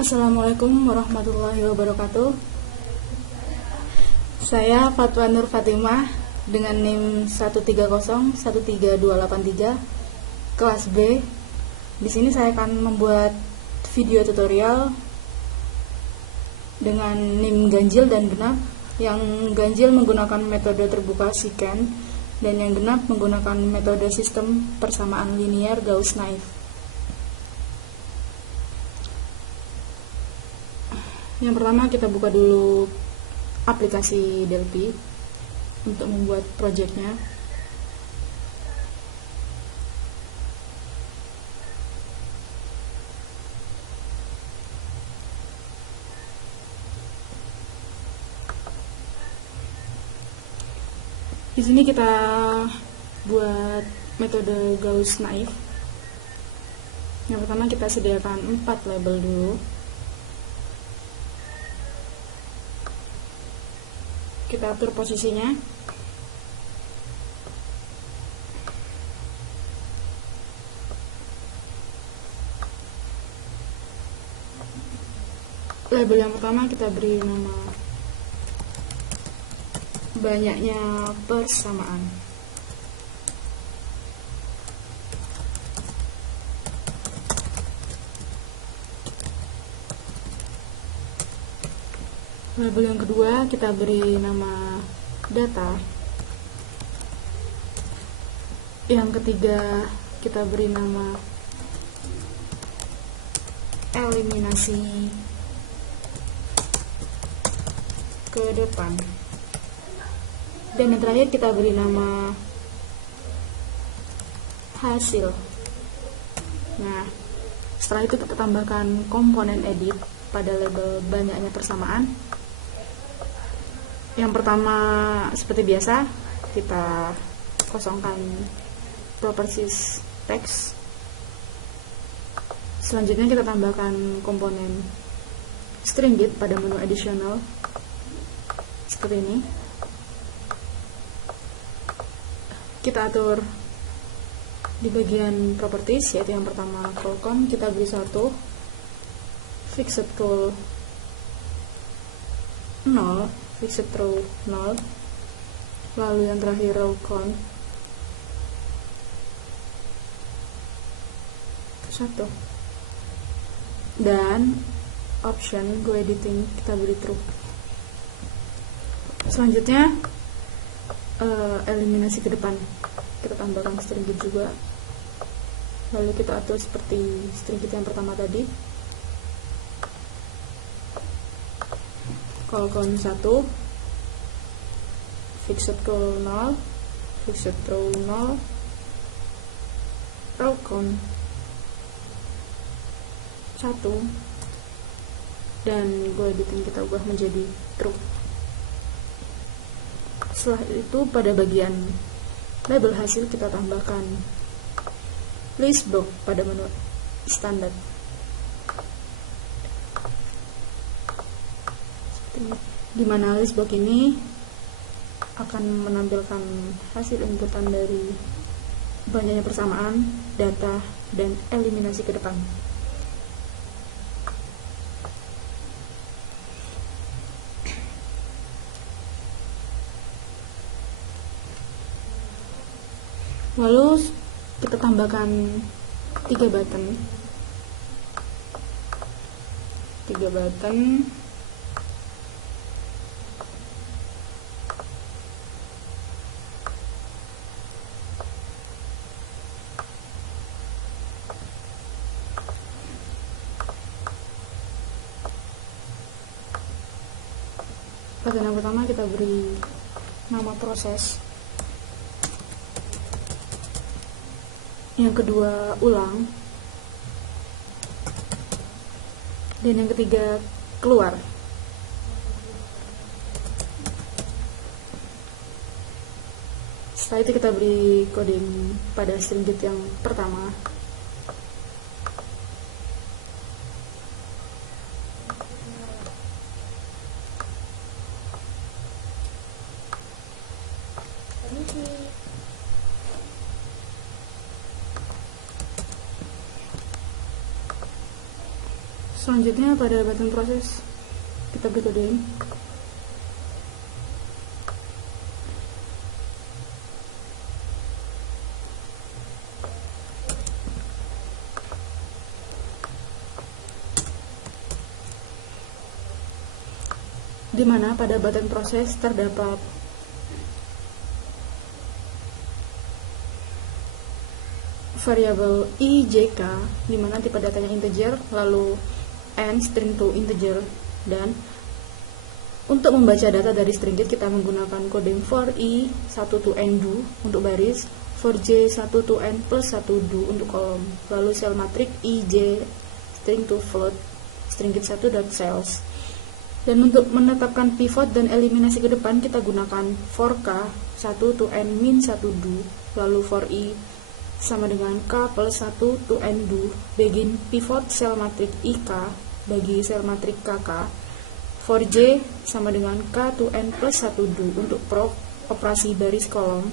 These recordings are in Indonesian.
Assalamualaikum warahmatullahi wabarakatuh. Saya Fatwa Nur Fatimah dengan NIM 130-13283 kelas B. Di sini saya akan membuat video tutorial dengan NIM ganjil dan genap. Yang ganjil menggunakan metode terbuka Sikan dan yang genap menggunakan metode sistem persamaan linear Gauss-Naif. Yang pertama kita buka dulu aplikasi Delphi untuk membuat projectnya. Di sini kita buat metode Gauss-Naif. Yang pertama kita sediakan 4 label dulu. Kita atur posisinya. Label yang pertama kita beri nama banyaknya persamaan. Label yang kedua kita beri nama data. Yang ketiga kita beri nama eliminasi ke depan. Dan yang terakhir kita beri nama hasil. Nah, setelah itu kita tambahkan komponen edit pada label banyaknya persamaan. Yang pertama seperti biasa kita kosongkan properties text. Selanjutnya kita tambahkan komponen string git pada menu additional seperti ini. Kita atur di bagian properties, yaitu yang pertama call kita beri 1, fixed call 0, fixed row 0, lalu yang terakhir row count 1, dan option go editing kita beri true. Selanjutnya eliminasi ke depan kita tambahkan string git juga, lalu kita atur seperti string git yang pertama tadi. Call count 1, fixed call 0, fixed row 0, row count 1, dan go editing kita ubah menjadi true. Setelah itu pada bagian label hasil kita tambahkan list box pada menu standar. Dimana list box ini akan menampilkan hasil inputan dari banyaknya persamaan, data, dan eliminasi ke depan. Lalu kita tambahkan 3 button. Button yang pertama kita beri nama proses, yang kedua ulang, dan yang ketiga keluar. Setelah itu kita beri coding pada string git yang pertama. Selanjutnya pada button proses kita beri kode in. Di mana pada button proses terdapat variabel ijk, di mana tipe datanya integer, lalu n string to integer, dan untuk membaca data dari string kita menggunakan kode for i 1 to n do untuk baris, for j 1 to n plus 1 do untuk kolom, lalu cell matrix ij string to float string 1 dot cells. Dan untuk menetapkan pivot dan eliminasi ke depan kita gunakan for k 1 to n min 1 do, lalu for i sama dengan k plus 1 to n do begin pivot cell matrix ik bagi sel matrix kk, for j sama dengan k to n plus 1 do untuk operasi baris kolom.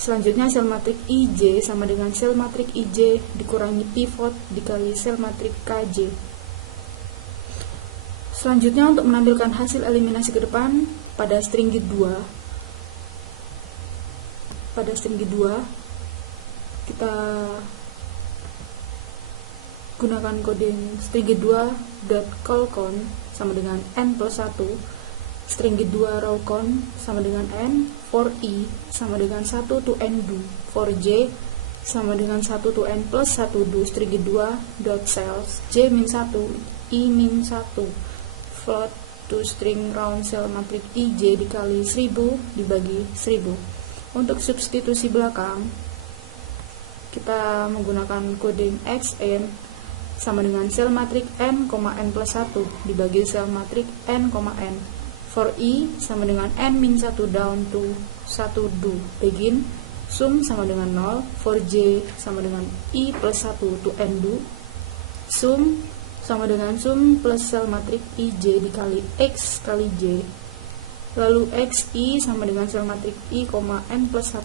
Selanjutnya sel matrix ij sama dengan sel matrix ij dikurangi pivot dikali sel matrix kj. Selanjutnya untuk menampilkan hasil eliminasi ke depan pada string git 2, kita gunakan kode string git 2.callCount sama dengan n plus 1, string git 2 rowCount sama dengan n, for i sama dengan 1 to n do, for j sama dengan 1 to n plus 1 do, string git 2.cells, j min 1, i min 1, float to string round cell matrix ij dikali 1000 dibagi 1000. Untuk substitusi belakang kita menggunakan kode xn sama dengan sel matrix n, n plus 1 dibagi sel matrix n, n. For i sama dengan n min 1 down to 1 do begin, sum sama dengan 0, for j sama dengan i plus 1 to n do, sum sama dengan sum plus sel matrix ij dikali x kali j, lalu xi sama dengan sel matrix i, n plus 1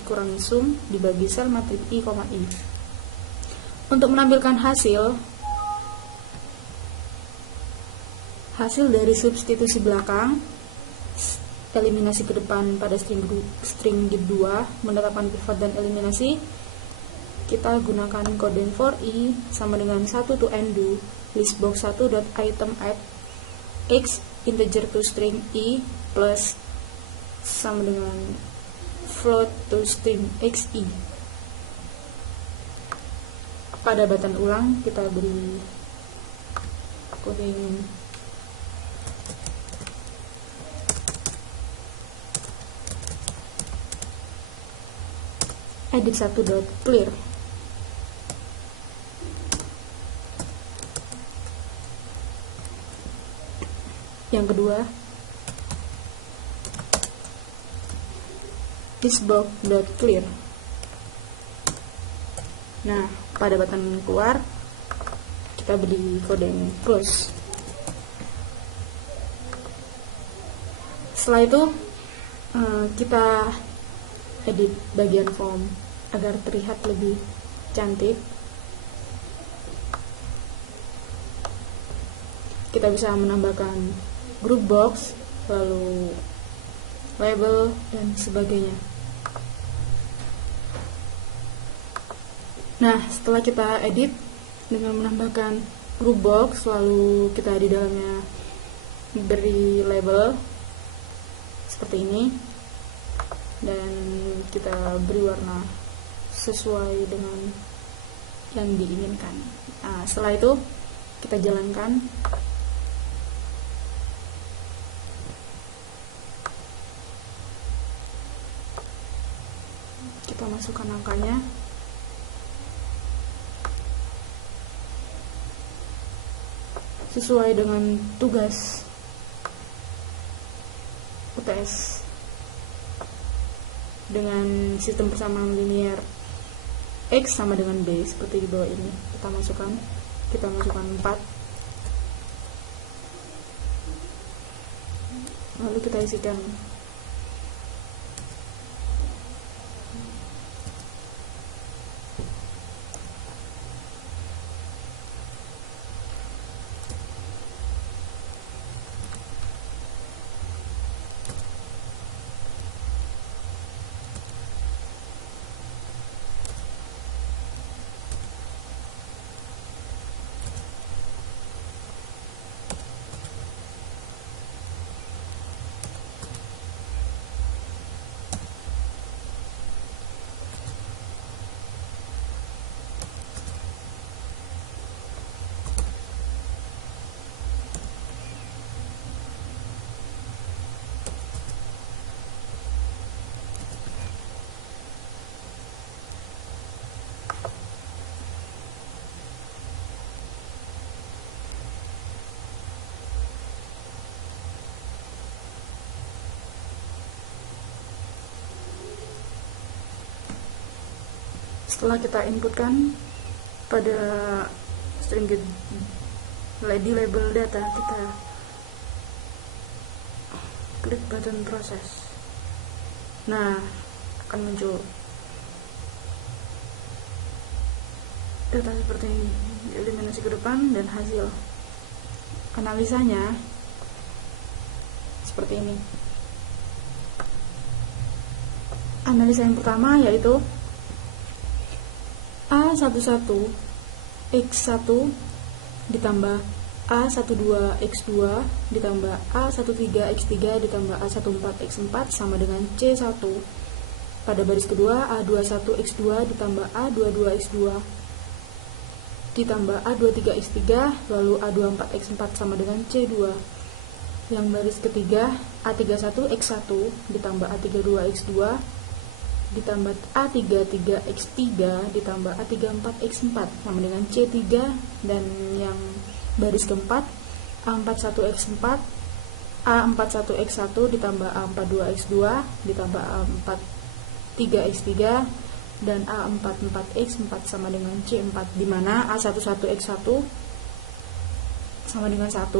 dikurangi sum dibagi sel matrix i, i. Untuk menampilkan hasil dari substitusi belakang, eliminasi ke depan pada string git 2, menetapkan pivot dan eliminasi, kita gunakan kode for i sama dengan 1 to n do listbox 1.item add x integer to string i plus sama dengan float to string xi. Pada button ulang kita beri kode edit 1.clear. Yang kedua, thisbox.clear. Nah, pada button keluar kita beri kode close. Setelah itu kita edit bagian form agar terlihat lebih cantik. Kita bisa menambahkan group box, lalu label dan sebagainya. Nah, setelah kita edit dengan menambahkan group box, lalu kita di dalamnya beri label seperti ini, dan kita beri warna sesuai dengan yang diinginkan. Nah, setelah itu kita jalankan. Kita masukkan angkanya. Sesuai dengan tugas UTS dengan sistem persamaan linear X sama dengan B seperti di bawah ini. Kita masukkan 4, lalu kita isikan setelah kita inputkan pada string get di label data, kita klik button proses. Nah, akan muncul data seperti ini, eliminasi ke depan dan hasil analisanya seperti ini. Analisa yang pertama yaitu A11X1 ditambah A12X2 ditambah A13X3 ditambah A14X4 sama dengan C1. Pada baris kedua A21X2 ditambah A22X2 ditambah A23X3 lalu A24X4 sama dengan C2. Yang baris ketiga A31X1 ditambah A32X2 ditambah A33X3 ditambah A34X4 sama dengan C3. Dan yang baris keempat A41X4 A41X1 ditambah A42X2 ditambah A43X3 dan A44X4 sama dengan C4, di mana A11X1 sama dengan 1,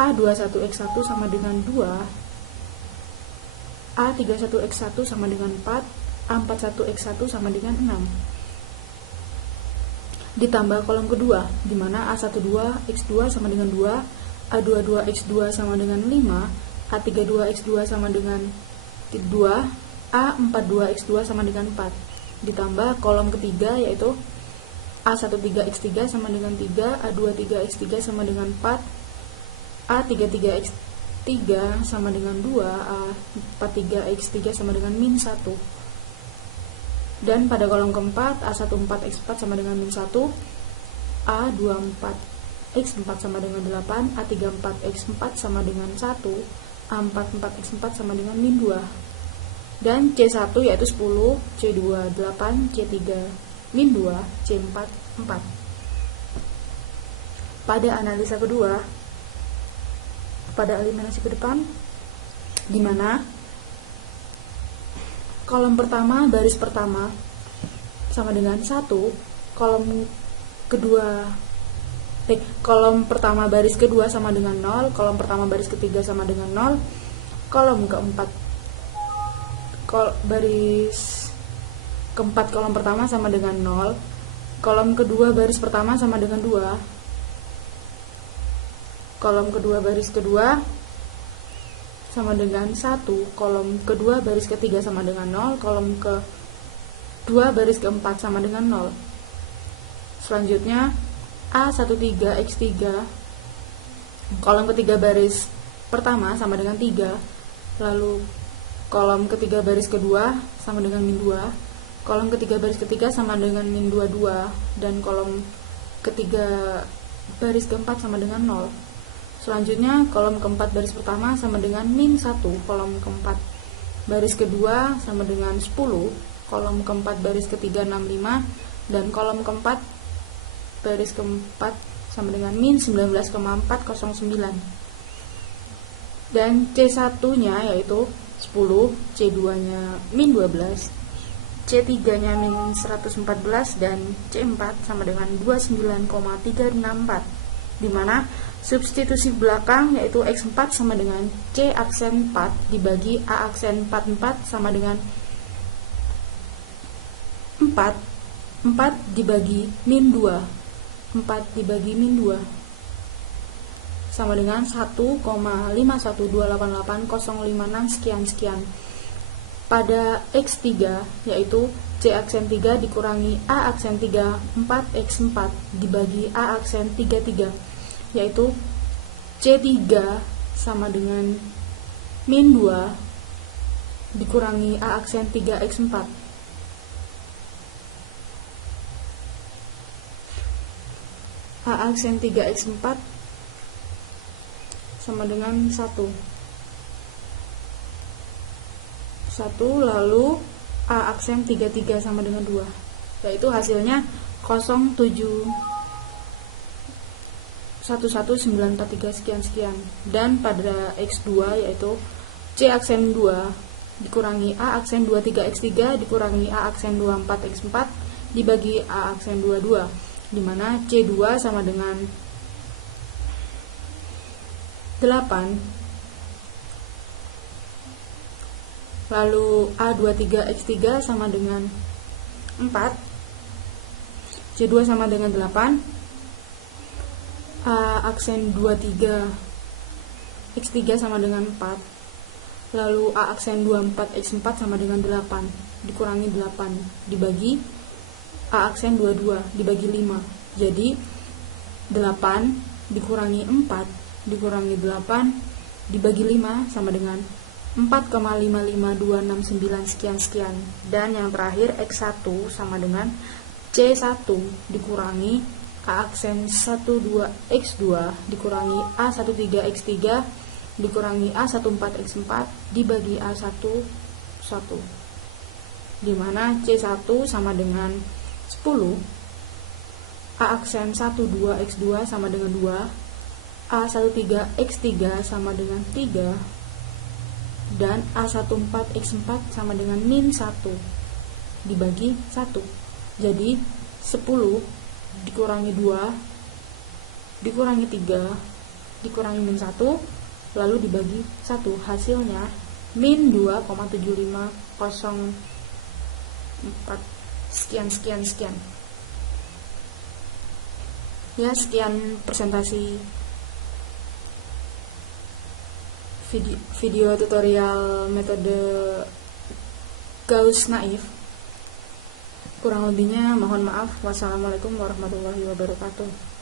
A21X1 sama dengan 2, A31X1 sama dengan 4, A41X1 sama dengan 6. Ditambah kolom kedua, di mana A12X2 sama dengan 2, A22X2 sama dengan 5, A32X2 sama dengan 2, A42X2 sama dengan 4. Ditambah kolom ketiga yaitu A13X3 sama dengan 3, A23X3 sama dengan 4, A33X3 sama dengan 2, A43X3 sama dengan min 1. Dan pada kolom keempat A14X4 sama dengan min 1, A24X4 sama dengan 8, A34X4 sama dengan 1, A44X4 sama dengan min 2. Dan C1 yaitu 10, C2 8, C3 min 2, C4 4. Pada analisa kedua, pada eliminasi ke depan, di mana kolom pertama baris pertama sama dengan 1, kolom pertama baris kedua sama dengan 0, kolom pertama baris ketiga sama dengan 0, kolom keempat baris keempat kolom pertama sama dengan 0, kolom kedua baris pertama sama dengan 2, kolom kedua baris kedua sama dengan 1, kolom kedua baris ketiga sama dengan 0, kolom kedua baris keempat sama dengan 0. Selanjutnya A13X3, kolom ketiga baris pertama sama dengan 3, lalu kolom ketiga baris kedua sama dengan min 2, kolom ketiga baris ketiga sama dengan min 22, dan kolom ketiga baris keempat sama dengan 0. Selanjutnya kolom keempat baris pertama sama dengan min 1, kolom keempat baris kedua sama dengan 10, kolom keempat baris ketiga 65, dan kolom keempat baris keempat sama dengan min 19,409. Dan C1 nya yaitu 10, C2 nya min 12, C3 nya min 114, dan C4 sama dengan 29,364, dimana substitusi belakang yaitu X4 sama dengan C aksen 4 dibagi A aksen 44 sama dengan 4 dibagi min 2, 4 dibagi min 2 sama dengan 1,51288,056 sekian. Pada X3 yaitu C aksen 3 dikurangi A aksen 3 4X4 dibagi A aksen 33, yaitu C3 sama dengan min 2 dikurangi A aksen 3X4. A aksen 3X4 sama dengan 1, lalu A aksen 33 sama dengan 2, yaitu hasilnya 0,7111943 sekian. Dan pada X2 yaitu C aksen 2 dikurangi A aksen 23x3 dikurangi A aksen 24x4 dibagi A aksen 22, dimana C2 sama dengan 8, lalu A23x3 sama dengan 4, C2 sama dengan 8, A aksen 23x3 sama dengan 4, lalu A aksen 24x4 sama dengan 8 dikurangi 8 dibagi A aksen 22 dibagi 5. Jadi 8 dikurangi 4 dikurangi 8 dibagi 5 sama dengan 4,55269 sekian-sekian. Dan yang terakhir X1 sama dengan C1 dikurangi A aksen 12x2 dikurangi A13x3 dikurangi A14x4 dibagi A11, dimana C1 sama dengan 10, A aksen 12x2 sama dengan 2, A13x3 sama dengan 3, dan A14x4 sama dengan min 1 dibagi 1. Jadi 10 dikurangi 2 dikurangi 3 dikurangi min 1 lalu dibagi 1, hasilnya min 2,7504 sekian. Ya, sekian presentasi video tutorial metode Gauss-Naif. Kurang lebihnya mohon maaf. Wassalamualaikum warahmatullahi wabarakatuh.